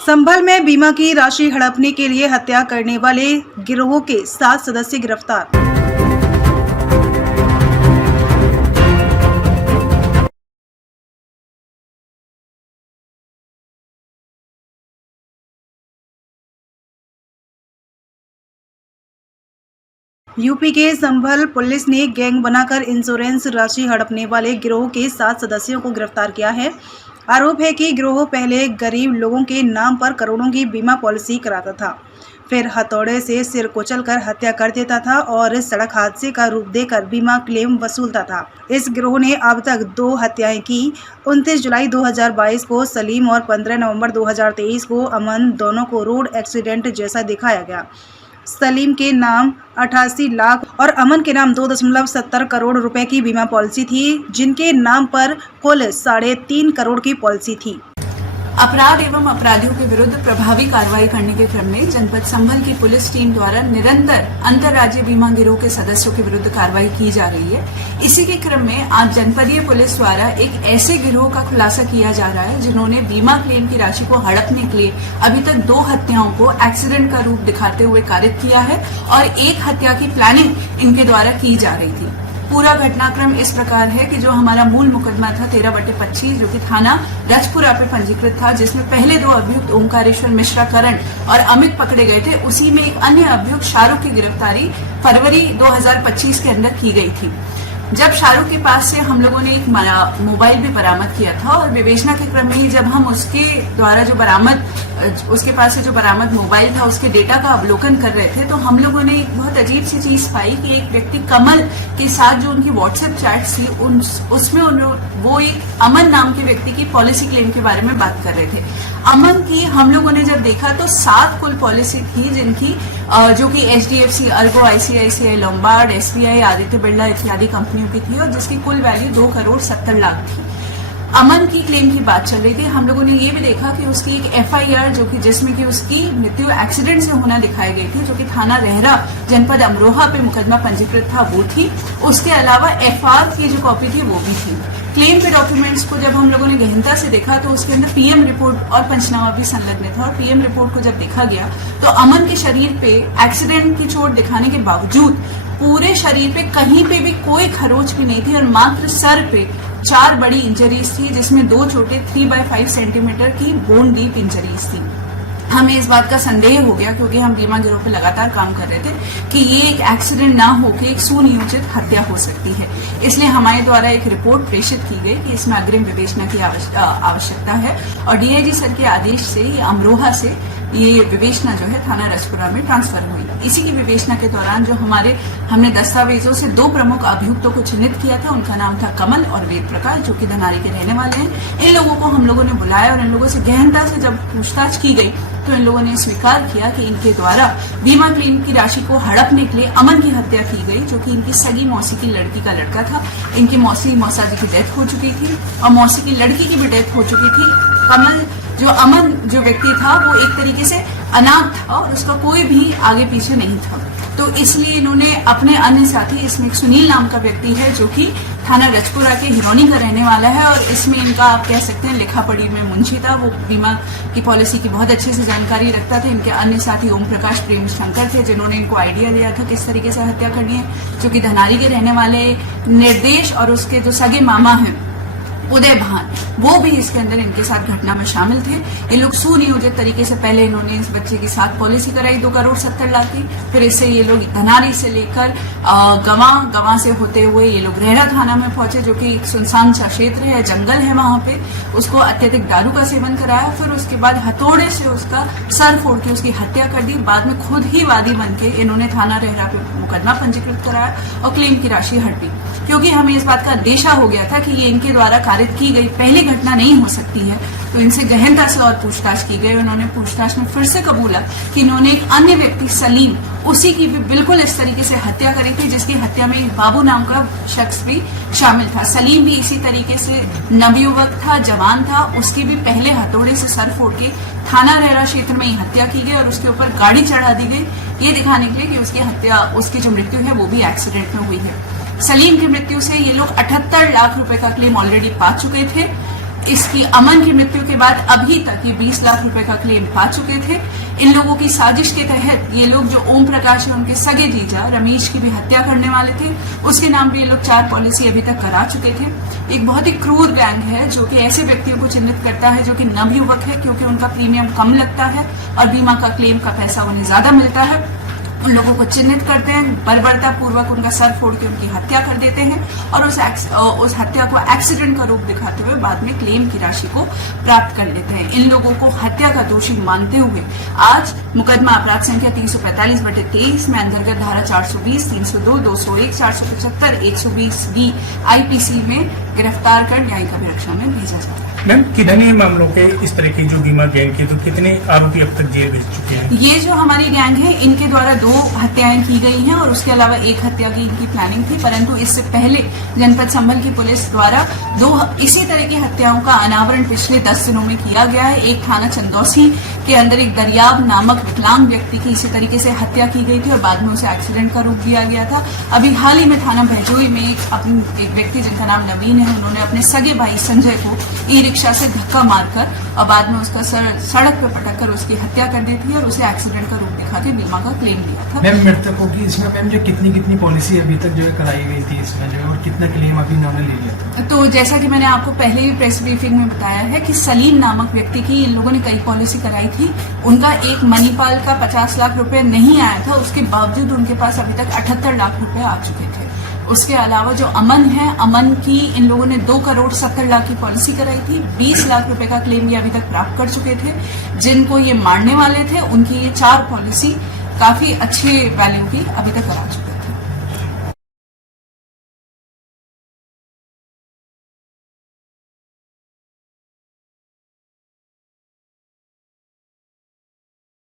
संभल में बीमा की राशि हड़पने के लिए हत्या करने वाले गिरोह के 7 सदस्य गिरफ्तार। यूपी के संभल पुलिस ने गैंग बनाकर इंश्योरेंस राशि हड़पने वाले गिरोह के 7 सदस्यों को गिरफ्तार किया है। आरोप है कि गिरोह पहले गरीब लोगों के नाम पर करोड़ों की बीमा पॉलिसी कराता था, फिर हथौड़े से सिर कुचलकर हत्या कर देता था और सड़क हादसे का रूप देकर बीमा क्लेम वसूलता था। इस गिरोह ने अब तक 2 हत्याएं की। 29 जुलाई 2022 को सलीम और 15 नवंबर 2023 को अमन, दोनों को रोड एक्सीडेंट जैसा दिखाया गया। सलीम के नाम 88 लाख और अमन के नाम 2.70 करोड़ रुपए की बीमा पॉलिसी थी, जिनके नाम पर कुल 3.5 करोड़ की पॉलिसी थी। अपराध एवं अपराधियों के विरुद्ध प्रभावी कार्रवाई करने के क्रम में जनपद संभल की पुलिस टीम द्वारा निरंतर अंतर्राज्यीय बीमा गिरोह के सदस्यों के विरुद्ध कार्रवाई की जा रही है। इसी के क्रम में आज जनपदीय पुलिस द्वारा एक ऐसे गिरोह का खुलासा किया जा रहा है जिन्होंने बीमा क्लेम की राशि को हड़पने के लिए अभी तक 2 हत्याओं को एक्सीडेंट का रूप दिखाते हुए कारित किया है और 1 हत्या की प्लानिंग इनके द्वारा की जा रही थी। पूरा घटनाक्रम इस प्रकार है कि जो हमारा मूल मुकदमा था 13/25 जो कि थाना रजपुरा पे पंजीकृत था, जिसमें पहले 2 अभियुक्त ओंकारेश्वर मिश्रा करण और अमित पकड़े गए थे, उसी में एक अन्य अभियुक्त शाहरुख की गिरफ्तारी फरवरी 2025 के अंदर की गई थी। जब शाहरुख के पास से हम लोगों ने एक मोबाइल भी बरामद किया था और विवेचना के क्रम में ही जब हम उसके द्वारा उसके पास से जो बरामद मोबाइल था उसके डेटा का अवलोकन कर रहे थे, तो हम लोगों ने एक बहुत अजीब सी चीज पाई कि एक व्यक्ति कमल के साथ जो उनकी व्हाट्सएप चैट्स थी उसमें वो एक अमन नाम के व्यक्ति की पॉलिसी क्लेम के बारे में बात कर रहे थे। अमन की हम लोगों ने जब देखा तो 7 कुल पॉलिसी थी, जिनकी जो कि HDFC, Ergo, ICICI, Lombard, SBI, Aditya Birla इत्यादि कंपनियों की थी और जिसकी कुल वैल्यू 2,70,00,000 थी। अमन की क्लेम की बात चल रही थी। हम लोगों ने ये भी देखा कि उसकी एक FIR जो कि जिसमें कि उसकी मृत्यु एक्सीडेंट से होना दिखाई गई थी, जो कि थाना रेहरा जनपद अमरोहा पे मुकदमा पंजीकृत था, वो थी। उसके अलावा FR की जो कॉपी थी वो भी थी। क्लेम के डॉक्यूमेंट्स को जब हम लोगों ने गहनता से देखा तो उसके अंदर PM रिपोर्ट और पंचनामा भी संलग्न था और PM रिपोर्ट को जब देखा गया तो अमन के शरीर पे एक्सीडेंट की चोट दिखाने के बावजूद पूरे शरीर पे कहीं पे भी कोई खरोच भी नहीं थी और मात्र सर पे 4 बड़ी इंजरीज थी, जिसमें 2 छोटे 3/5 सेंटीमीटर की बोन डीप इंजरीज थी। हमें इस बात का संदेह हो गया क्योंकि हम बीमा गिरोह पे लगातार काम कर रहे थे कि ये एक एक्सीडेंट ना होकर एक सुनियोजित हत्या हो सकती है। इसलिए हमारे द्वारा एक रिपोर्ट प्रेषित की गई कि इसमें अग्रिम विवेचना की आवश्यकता है और DIG सर के आदेश से ये अमरोहा से ये विवेचना जो है थाना रजपुरा में ट्रांसफर हुई। इसी की विवेचना के दौरान जो हमने दस्तावेजों से 2 प्रमुख अभियुक्तों को चिन्हित किया था, उनका नाम था कमल और वेद प्रकाश, जो कि धनारी के रहने वाले हैं। इन लोगों को हम लोगों ने बुलाया और इन लोगों से गहनता से जब पूछताछ की गई तो इन लोगों ने स्वीकार किया कि इनके द्वारा बीमा क्लेम की राशि को हड़पने के लिए अमन की हत्या की गई, जो कि इनकी सगी मौसी की लड़की का लड़का था। इनकी मौसा जी की डेथ हो चुकी थी और मौसी की लड़की की भी डेथ हो चुकी थी। कमल अमन जो व्यक्ति था वो एक तरीके से अनाथ था और उसका कोई भी आगे पीछे नहीं था, तो इसलिए इन्होंने अपने अन्य साथी, इसमें एक सुनील नाम का व्यक्ति है जो कि थाना रजपुरा के हिरौनी का रहने वाला है और इसमें इनका आप कह सकते हैं लिखा पढ़ी में मुंशी था, वो बीमा की पॉलिसी की बहुत अच्छे से जानकारी रखता था। इनके अन्य साथी ओम प्रकाश, प्रेम शंकर थे, जिन्होंने इनको आइडिया दिया था किस तरीके से हत्या करनी है, जो कि धनारी के रहने वाले निर्देश और उसके जो सगे मामा हैं उदय भान, वो भी इसके अंदर इनके साथ घटना में शामिल थे। ये लोग सुनियोजित तरीके से पहले इन्होंने इस बच्चे के साथ पॉलिसी कराई 2,70,00,000 की, फिर इससे ये लोग धनारी से लेकर गवां से होते हुए ये लोग रेहरा थाना में पहुंचे, जो कि एक सुनसान सा क्षेत्र है, जंगल है वहां पे। उसको अत्यधिक दारू का सेवन कराया, फिर उसके बाद हथौड़े से उसका सर फोड़ के उसकी हत्या कर दी। बाद में खुद ही वादी बन के इन्होंने थाना रेहरा पे मुकदमा पंजीकृत कराया और क्लेम की राशि हड़पी, क्योंकि हमें इस बात का अंदेशा हो गया था कि ये इनके द्वारा की गई पहली घटना नहीं हो सकती है। तो इनसे गहनता से और पूछताछ की गई। उन्होंने पूछताछ में फिर से कबूला कि इन्होंने एक अन्य व्यक्ति सलीम, उसी की भी बिल्कुल इस तरीके से हत्या करी थी, जिसकी हत्या में एक बाबू नाम का शख्स भी शामिल था। सलीम भी इसी तरीके से नवयुवक था, जवान था, उसकी भी पहले हथौड़े से सर फोड़ के थाना रेहरा क्षेत्र में ही हत्या की गई और उसके ऊपर गाड़ी चढ़ा दी गई, ये दिखाने के लिए कि उसकी जो मृत्यु है वो भी एक्सीडेंट में हुई है। सलीम की मृत्यु से ये लोग 78 लाख रुपए का क्लेम ऑलरेडी पा चुके थे। इसकी अमन की मृत्यु के बाद अभी तक ये 20 लाख रुपए का क्लेम पा चुके थे। इन लोगों की साजिश के तहत ये लोग, जो ओम प्रकाश है उनके सगे जीजा रमेश की भी हत्या करने वाले थे, उसके नाम पे ये लोग 4 पॉलिसी अभी तक करा चुके थे। एक बहुत ही क्रूर गैंग है जो कि ऐसे व्यक्तियों को चिन्हित करता है जो कि नवयुवक है, क्योंकि उनका प्रीमियम कम लगता है और बीमा का क्लेम का पैसा उन्हें ज्यादा मिलता है। उन लोगों को चिन्हित करते हैं, बर्बरता पूर्वक उनका सर फोड़ के उनकी हत्या कर देते हैं और उस हत्या को एक्सीडेंट का रूप दिखाते हुए बाद में क्लेम की राशि को प्राप्त कर लेते हैं। इन लोगों को हत्या का दोषी मानते हुए आज मुकदमा अपराध संख्या 345/23 में अंतर्गत धारा 420, 302, 201, 475, 120B IPC में गिरफ्तार कर न्यायिक अभिरक्षा में भेजा जाता है। मैम, कितने मामलों के इस तरह की जो बीमा गैंग की, तो कितने आरोपी अब तक जेल भेज चुके हैं? ये जो हमारी गैंग है, इनके द्वारा 2 हत्याएं की गई हैं और उसके अलावा 1 हत्या की इनकी प्लानिंग थी, परंतु इससे पहले जनपद संभल की पुलिस द्वारा 2 इसी तरह की हत्याओं का अनावरण पिछले 10 दिनों में किया गया है। एक थाना चंदौसी के अंदर एक दरियाब नामक विकलांग व्यक्ति की इसी तरीके से हत्या की गई थी और बाद में उसे एक्सीडेंट का रूप दिया गया था। अभी हाल ही में थाना भैजोई में एक व्यक्ति जिनका नाम नवीन है, उन्होंने अपने सगे भाई संजय को ई-रिक्शा से धक्का मारकर और बाद में उसका सड़क पर पटक कर उसकी हत्या कर दी थी और उसे एक्सीडेंट का रूप दिखा के बीमा का क्लेम लिया था। मैम, मृतकों की इसमें मैम जो कितनी पॉलिसी अभी तक जो है कराई गई थी इसमें जो है, और कितना क्लेम अभी इन्होंने ले लिया था? तो जैसा कि मैंने आपको पहले ही प्रेस ब्रीफिंग में बताया है कि सलीम नामक व्यक्ति की इन लोगों ने कई पॉलिसी कराई थी। उनका एक मणिपाल का 50 लाख रुपए नहीं आया था, उसके बावजूद उनके पास अभी तक 78 लाख रुपए आ चुके थे। उसके अलावा जो अमन है, अमन की इन लोगों ने 2 करोड़ 70 लाख की पॉलिसी कराई थी। 20 लाख रुपए का क्लेम ये अभी तक प्राप्त कर चुके थे। जिनको ये मारने वाले थे उनकी ये 4 पॉलिसी काफी अच्छे वैल्यू की अभी तक करा चुके